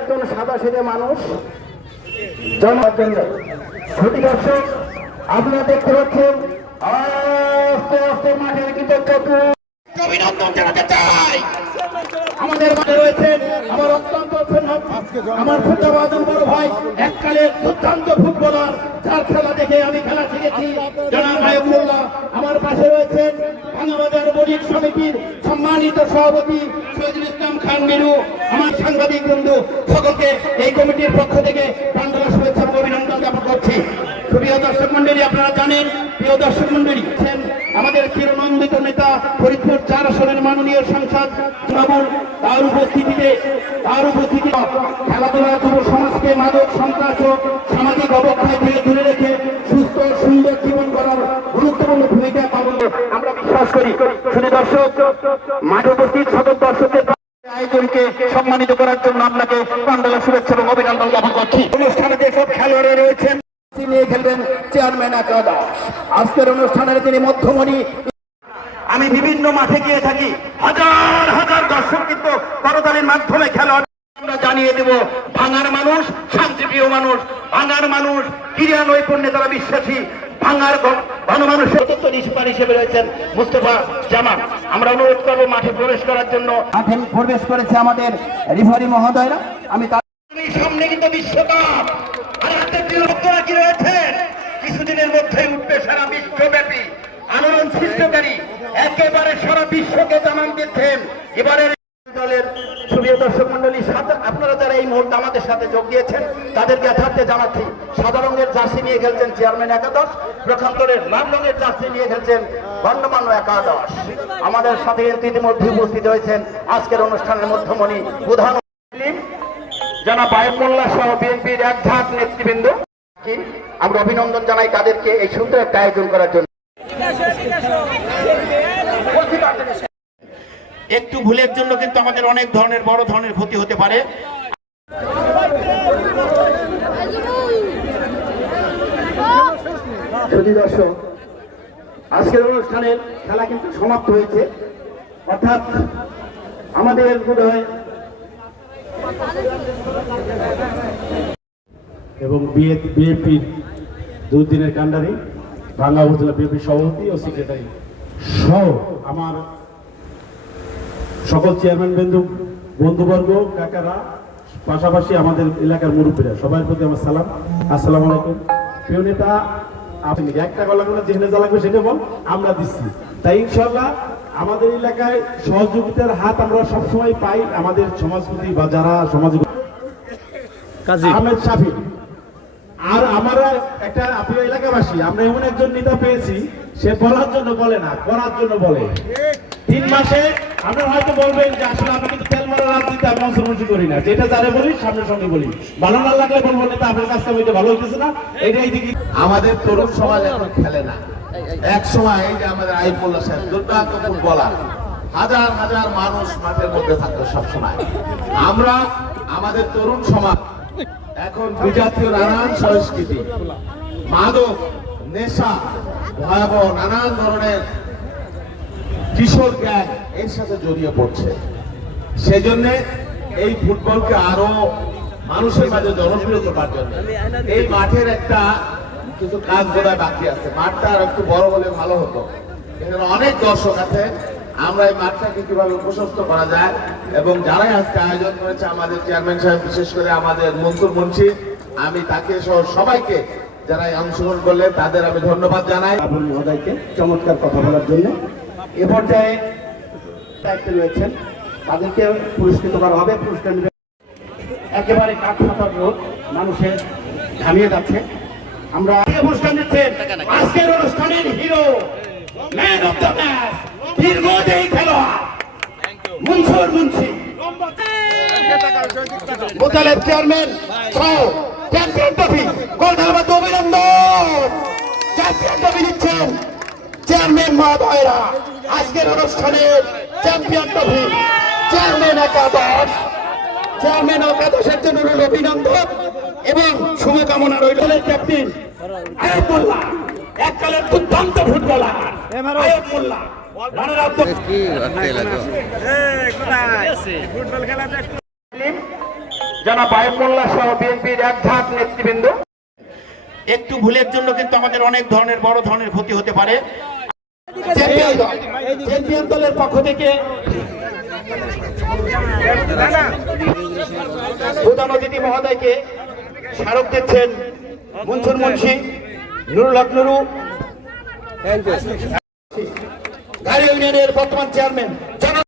একজন সাদা সেদে মানুষ জন্মজন্য ক্ষতি দর্শক আপনারা দেখতে পাচ্ছেন আস্তে আস্তে মাঠের কিন্তু চতুর অভিনন্দন জানাতে চাই। আমাদের মাঠে রয়েছেন আমার অত্যন্ত আমার ফুটবল বড় ভাই এককালের দুর্দান্ত ফুটবলার, যার খেলা দেখে আমি খেলা শিখেছি, জনাব আয়ুব মোল্লা। আমার পাশে রয়েছেন ভাঙাবাজার বণিক সমিতির সম্মানিত সভাপতি শহীদুল ইসলাম খান মিরু। আমার সাংবাদিক বন্ধু সকলকে এই কমিটির পক্ষ থেকে প্রাণঢালা শুভেচ্ছা এবং অভিনন্দন জ্ঞাপন করছি। প্রিয় দর্শক মন্ডলী, আপনারা জানেন, প্রিয় দর্শক মন্ডলী, আমাদের চিরনন্দিত নেতা ফরিদপুর 4 আসনের মাননীয় সাংসদ বাবুল তার উপস্থিতিতে খেলাধুলা যুব সমাজকে মাদক সন্ত্রাস ও সামাজিক অবক্ষয় থেকে দূরে রেখে সুস্থ সুন্দর জীবন গড়ার গুরুত্বপূর্ণ ভূমিকা পালন আমরা বিশ্বাস করি। শুধু দর্শক মাঠে উপস্থিত সকল দর্শকদের আয়োজনকে সম্মানিত করার জন্য আপনাকে প্রাণঢালা শুভেচ্ছা এবং অভিনন্দন জ্ঞাপন করছি। অনুষ্ঠানে যেসব খেলোয়াড়রা রয়েছেন নিয়ে খেলবেন চেয়ারম্যান একাদশ। আজকের অনুষ্ঠানের তিনি মধ্যমণি। আমি বিভিন্ন মাঠে গিয়ে থাকি, হাজার হাজার দর্শক কিন্তু করতালির মাধ্যমে খেলোয়াড় আমরা জানিয়ে দেব, ভাঙার মানুষ শান্তিপ্রিয় মানুষ, ভাঙার মানুষ ক্রীড়া নৈপুণ্যে তারা বিশ্বাসী, ভাঙার গণমানুষের সুপার হিসেবে রয়েছেন মুস্তফা জামান। আমরা অনুরোধ করবো মাঠে প্রবেশ করার জন্য। মাঠে প্রবেশ করেছে আমাদের রেফারি মহোদয়রা। আমি সামনে কিন্তু বিশ্বকাপ আর ভক্তরা কি রয়েছেন, কিছুদিনের মধ্যেই উঠবে সারা বিশ্বব্যাপী আলোড়ন সৃষ্টিকারী, একেবারে সারা বিশ্বকে জানান দিচ্ছেন এবারের দলের। প্রিয় দর্শক মন্ডলী, আপনারা যারা এই মুহূর্তে আমাদের সাথে যোগ দিয়েছেন তাদেরকে যথার্থে জানাচ্ছি, সাদা রঙের জার্সি নিয়ে খেলছেন চেয়ারম্যান একাদশ, প্রখান্তরের লাল রঙের জার্সি নিয়ে খেলছেন গণ্যমান্য একাদশ। আমাদের সাথে ইতিমধ্যে উপস্থিত হয়েছেন আজকের অনুষ্ঠানের মধ্যমণি প্রধান জনাব আয়ুব মোল্লা সহ বিএনপির এক ঝাঁক নেতৃবৃন্দ। আমরা অভিনন্দন জানাই তাদেরকে এই সুন্দর একটা আয়োজন করার জন্য। একটু ভুলের জন্য কিন্তু আমাদের অনেক ধরনের বড় ধরনের ক্ষতি হতে পারে। দর্শক, আজকের অনুষ্ঠানের খেলা কিন্তু সমাপ্ত হয়েছে, অর্থাৎ আমাদের বোধহয় এবং বিএনপির 2 দিনের কান্ডারি ভাঙ্গা উপজেলা বিএনপি সভাপতি ও সেক্রেটারি সহ আমার সকল চেয়ারম্যান বন্ধুবর্গ, কাকারা, পাশাপাশি আমাদের এলাকার মুরব্বীরা, সবার প্রতি আমার সালাম, আসসালামু আলাইকুম। প্রিয় নেতা, আপনি একটা গলা করে যেখানে যা লাগবে সেটা বল, আমরা দিচ্ছি। তাই ইনশাল্লাহ আমাদের এলাকায় সহযোগিতার হাত আমরা সবসময় পাই। আমাদের সমাজপতি বা যারা সমাজ আহমেদ শাফি আর আমরা একটা আপনি এলাকাবাসী, আমরা এমন একজন নেতা পেয়েছি, সে বলার জন্য বলে না, করার জন্য বলে। 3 মাসে আপনারা হয়তো বলবেন যে আসলে আমি কিন্তু তেল মারা রাজনীতি আমি অংশগ্রহণ করি না, যেটা যারে বলি সামনের সঙ্গে বলি, ভালো না লাগলে বলবো নেতা আপনার কাছে ওইটা ভালো হইতেছে না, এইটাই দেখি। আমাদের তরুণ সমাজ এখন খেলে না। এক সময় এই যে আমাদের আয়ুব মোল্লা সাহেব দুর্দান্ত ফুটবলার, হাজার হাজার মানুষ মাঠের মধ্যে থাকতো সবসময়। আমরা আমাদের তরুণ সমাজ এখন বিজাতীয় নানান সংস্কৃতি, মাদক, নেশা, ভয়াবহ নানান ধরনের কিশোর গ্যাং এর সাথে জড়িয়ে পড়ছে। সেজন্য এই ফুটবলকে আরো মানুষের মাঝে জনপ্রিয় করার জন্য এই মাঠের একটা কিছু কাজ বোধহয় বাকি আছে। মাঠটা আর একটু বড় হলে ভালো হতো। এখানে অনেক দর্শক আছে, আমরা এই মাঠটাকে কিভাবে প্রশস্ত করা যায় এবং যারাই আজকে আয়োজন করেছে আমাদের চেয়ারম্যান সাহেব, বিশেষ করে আমাদের মনসুর মুন্সি, আমি তাকে সহ সবাইকে যারা অংশগ্রহণ করলেন তাদের আমি ধন্যবাদ জানাই। আবুল মহোদয়কে চমৎকার কথা বলার জন্য। এ পর্যায়ে দায়িত্বে রয়েছেন, তাদেরকে পুরস্কৃত করা হবে। পুরস্কার একেবারে কাঠমাথার রোদ, মানুষের ঘামিয়ে যাচ্ছে। আমরা পুরস্কার দিচ্ছেন আজকের অনুষ্ঠানের hero, man of the match, দীর্ঘদেহী খেলোয়াড় মনসুর মুন্সি, মোতালেব চেয়ারম্যান সহ চ্যাম্পিয়ন ট্রফি গোল খেলার অভিনন্দন। চ্যাম্পিয়ন ট্রফি দিচ্ছেন চেয়ারম্যান মহোদয়রা। আজকের অনুষ্ঠানের চ্যাম্পিয়ন ট্রফি চেয়ারম্যান একাদশ, চেয়ারম্যান একাদশের জন্য রইল অভিনন্দন এবং শুভকামনা রইল। ক্যাপ্টেন আয়ুব মোল্লা, এককালের দুর্দান্ত ফুটবলার আয়ুব মোল্লা, রানার আপ জনাব আইয়ুব মোল্লা সহ বিএনপির এক ঝাঁক নেতৃবৃন্দ। একটু ভুলের জন্য কিন্তু আমাদের অনেক ধরনের বড় ধরনের ক্ষতি হতে পারে। চ্যাম্পিয়ন দলের পক্ষ থেকে প্রধান অতিথি মহোদয়কে স্মারক দিচ্ছেন মনসুর মুন্সি, নুরুল হক নুরু, গাড়ি ইউনিয়নের বর্তমান চেয়ারম্যান।